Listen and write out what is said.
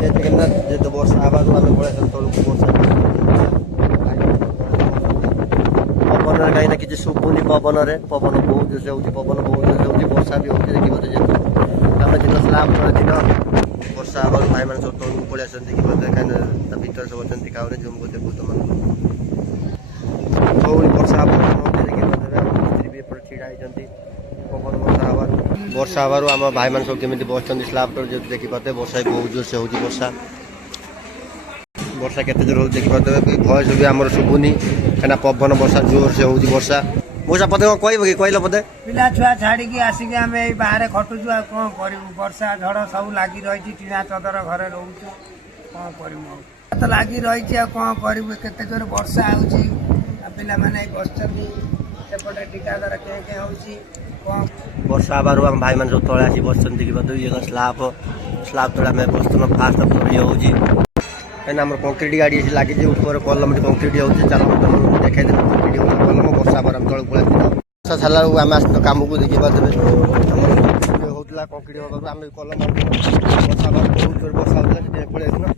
ଯେତେ ବର୍ଷା ହେବାରୁ ଆମେ ପଳେଇ ତଳକୁ ବର୍ଷା ପବନରେ କାହିଁକିନା କିଛି ଶୁଭୁନି ପବନରେ ପବନ ବହୁତ ଜୋରସେ ହେଉଛି ପବନ ବହୁତ ଜୋରସେ ହେଉଛି ବର୍ଷା ବି ହେଉଛି ଦେଖିପାରୁଛ ଯେହେତୁ ଆମେ ଦିନ ସ୍ଲାବ୍ ତଳେ ଦିନ ବର୍ଷା ହେବାରୁ ଭାଇମାନେ ସବୁ ତଳକୁ ପଳେଇ ଆସନ୍ତି ଦେଖିପାରୁଛ କାହିଁକିନା ତା ଭିତରେ ସବୁ ଅଛନ୍ତି କାଉରେ ଝୁମ୍ କରି ଦେଖୁ ତୁମମାନଙ୍କୁ ସବୁବେଳେ ବର୍ଷା ହେବା ଦେଖିପାରୁଥିବେ ଆମ ମିସ୍ତ୍ରୀ ବି ଏପଟେ ଛିଡ଼ା ହେଇଛନ୍ତି ପବନ ବର୍ଷା ହେବାରୁ ଆମ ଭାଇମାନେ ସବୁ କେମିତି ବସିଛନ୍ତି ସ୍ଲାବ୍ ତଳେ ଯେହେତୁ ଦେଖିପାରୁଥିବେ ବର୍ଷା ବି ବହୁତ ଜୋରସେ ହେଉଛି ବର୍ଷା କେତେ ଜୋର ହେଉଛି ଦେଖିପାରୁଥିବେ ଭଏସ୍ ବି ଆମର ଶୁଭୁନି କାହିଁକିନା ପବନ ବର୍ଷା ଜୋରସେ ହେଉଛି ବର୍ଷା ମଉସା ପଦେ କ'ଣ କହିବ କି କହିଲ ପଦେ ପିଲା ଛୁଆ ଛାଡ଼ିକି ଆସିକି ଆମେ ଏଇ ବାହାରେ ଖଟୁଛୁ ଆଉ କ'ଣ କରିବୁ ବର୍ଷା ଝଡ଼ ସବୁ ଲାଗି ରହିଛି ଟିଣା ଚଦର ଘରେ ରହୁଛୁ କ'ଣ କରିବୁ ଆଉ ତ ଲାଗି ରହିଛି ଆଉ କ'ଣ କରିବୁ କେତେ ଜୋର ବର୍ଷା ହେଉଛି ଆଉ ପିଲାମାନେ ବସିଛନ୍ତି ସେପଟେ ଟିକାଦାର କେଁ କେଁ ହେଉଛି କ'ଣ ବର୍ଷା ହେବାରୁ ଆମ ଭାଇମାନେ ସବୁ ତଳେ ଆସି ବସିଛନ୍ତି ଦେଖିପାରୁଥିବେ ଇଏ ସ୍ଲାବ୍ ତଳେ ଆମେ ବସିଥିଲୁ ଫାଷ୍ଟ ଇଏ ହେଉଛି କାହିଁକିନା ଆମର କଂକ୍ରିଟ୍ ଗାଡ଼ି ଏଠି ଲାଗିଛି ଉପରେ କଲମଟି କଂକ୍ରିଟ୍ ହେଉଛି ଚାଲ ଦେଖାଇଦେବେ କଂକ୍ରିଟ୍ ହେଉଛି କଲମ ବର୍ଷା ହେବାର ଆମେ ତଳକୁ ପଳେଇ ଆସିଥିଲୁ ବର୍ଷା ଛାଡ଼ିଲା ବେଳକୁ ଆମେ ଆସିଥିଲୁ କାମକୁ ଦେଖିପାରୁଥିବେ ଆମର ହେଉଥିଲା କଂକ୍ରିଟ୍ ହେବାରୁ ଆମେ କଲମ ବର୍ଷା ହେବାରୁ ବହୁତ ଜୋର ବର୍ଷା ହେଉଥିଲା ସେଥିପାଇଁ ପଳେଇ ଆସିଥିଲୁ